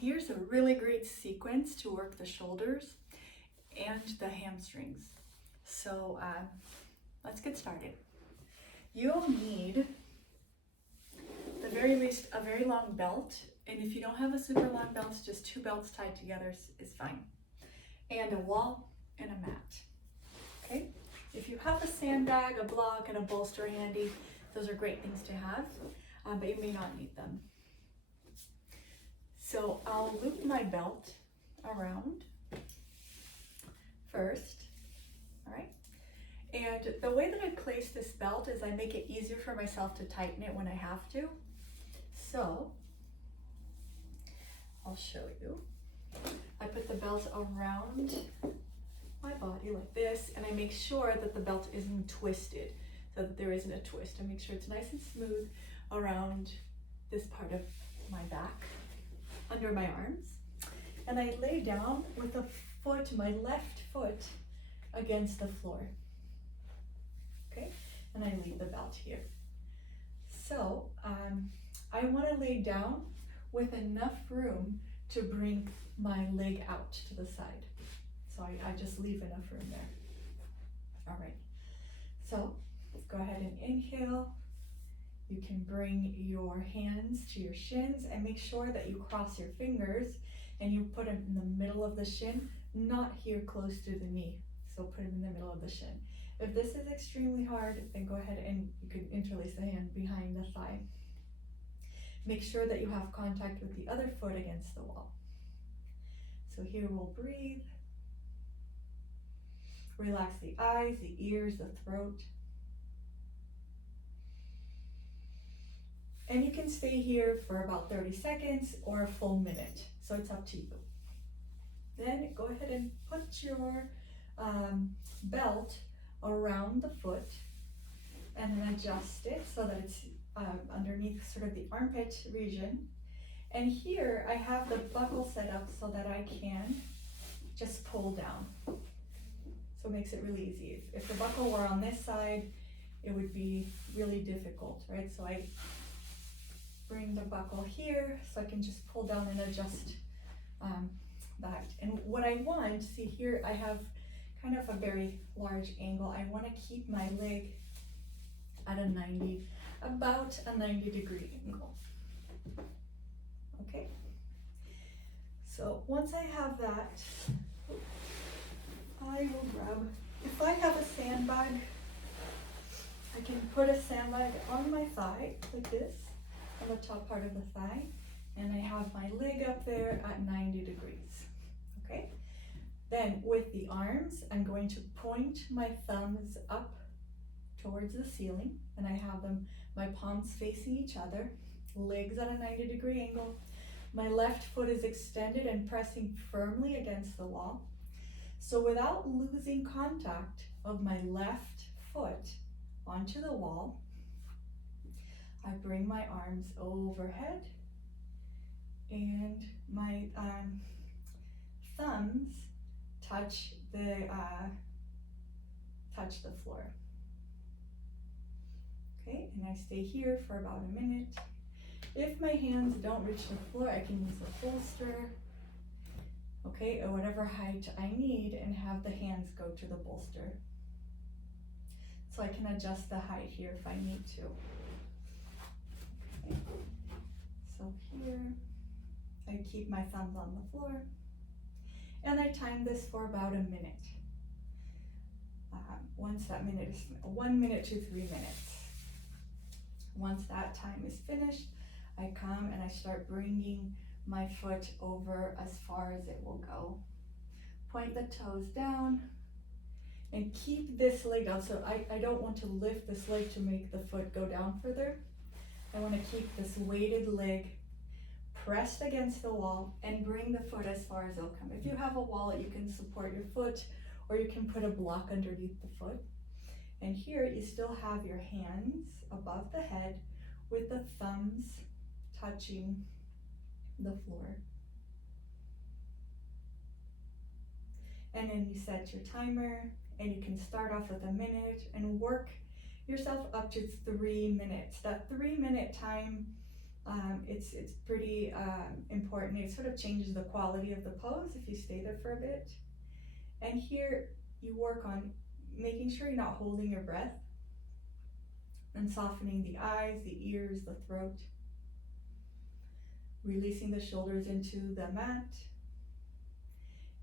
here's a really great sequence to work the shoulders and the hamstrings. So let's get started. You'll need, the very least, a very long belt. And if you don't have a super long belt, just 2 belts tied together is fine. And a wall and a mat. Okay? If you have a sandbag, a block, and a bolster handy, those are great things to have, but you may not need them. So I'll loop my belt around first, all right? And the way that I place this belt is I make it easier for myself to tighten it when I have to. So I'll show you. I put the belt around my body like this, and I make sure that the belt isn't twisted, so that there isn't a twist. I make sure it's nice and smooth around this part of my back, under my arms. And I lay down with the foot, my left foot, against the floor. Okay, and I leave the belt here. So I want to lay down with enough room to bring my leg out to the side. So I just leave enough room there. All right, so go ahead and inhale. You can bring your hands to your shins and make sure that you cross your fingers and you put them in the middle of the shin, not here close to the knee. So put them in the middle of the shin. If this is extremely hard, then go ahead and you can interlace the hand behind the thigh. Make sure that you have contact with the other foot against the wall. So here we'll breathe. Relax the eyes, the ears, the throat. And you can stay here for about 30 seconds or a full minute. So it's up to you. Then go ahead and put your belt around the foot and then adjust it so that it's underneath sort of the armpit region. And here I have the buckle set up so that I can just pull down. So it makes it really easy. If the buckle were on this side, it would be really difficult, right? So I bring the buckle here so I can just pull down and adjust that. And what I want, see here I have kind of a very large angle. I want to keep my leg at about a 90-degree angle. Okay, so once I have that, I will grab, if I have a sandbag, I can put a sandbag on my thigh like this, on the top part of the thigh, and I have my leg up there at 90 degrees, okay? Then with the arms, I'm going to point my thumbs up towards the ceiling, and I have them, my palms facing each other, legs at a 90-degree angle. My left foot is extended and pressing firmly against the wall. So without losing contact of my left foot onto the wall, I bring my arms overhead and my thumbs touch the floor. Okay, and I stay here for about a minute. If my hands don't reach the floor, I can use the bolster, okay, or whatever height I need, and have the hands go to the bolster. So I can adjust the height here if I need to. Okay. So here, I keep my thumbs on the floor, and I time this for about a minute. Once that minute is 1 minute to 3 minutes. Once that time is finished, I come and I start bringing my foot over as far as it will go. Point the toes down and keep this leg down. So I don't want to lift this leg to make the foot go down further. I want to keep this weighted leg pressed against the wall and bring the foot as far as it'll come. If you have a wall, you can support your foot, or you can put a block underneath the foot. And here you still have your hands above the head with the thumbs touching the floor. And then you set your timer, and you can start off with a minute and work yourself up to 3 minutes. That 3-minute time It's pretty important. It sort of changes the quality of the pose if you stay there for a bit. And here you work on making sure you're not holding your breath and softening the eyes, the ears, the throat. Releasing the shoulders into the mat.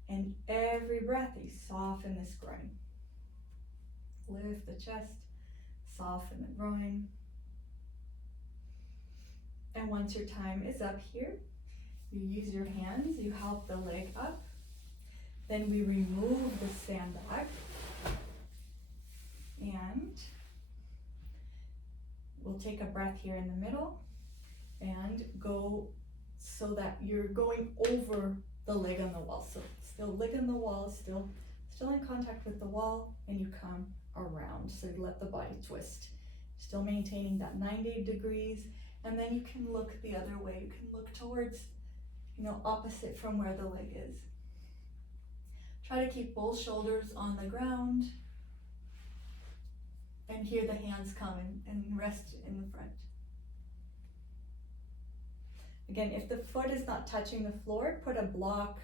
And every breath you soften this groin. Lift the chest, soften the groin. And once your time is up here, you use your hands, you help the leg up. Then we remove the sandbag. And we'll take a breath here in the middle and go so that you're going over the leg on the wall. So still leg on the wall, still in contact with the wall, and you come around. So you let the body twist. Still maintaining that 90 degrees, and then you can look the other way. You can look towards, opposite from where the leg is. Try to keep both shoulders on the ground, and hear the hands come and rest in the front. Again, if the foot is not touching the floor, put a block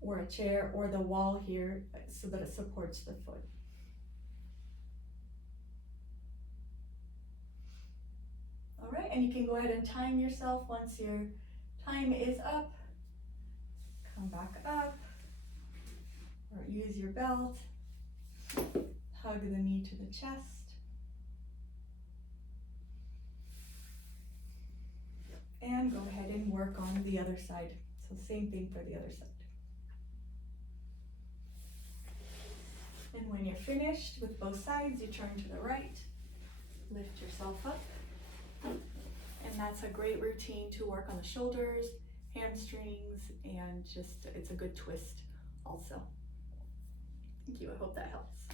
or a chair or the wall here so that it supports the foot. All right, and you can go ahead and time yourself once your time is up. Come back up, or use your belt. Hug the knee to the chest. And go ahead and work on the other side. So same thing for the other side. And when you're finished with both sides, you turn to the right, lift yourself up. And that's a great routine to work on the shoulders, hamstrings, and just, it's a good twist also. Thank you, I hope that helps.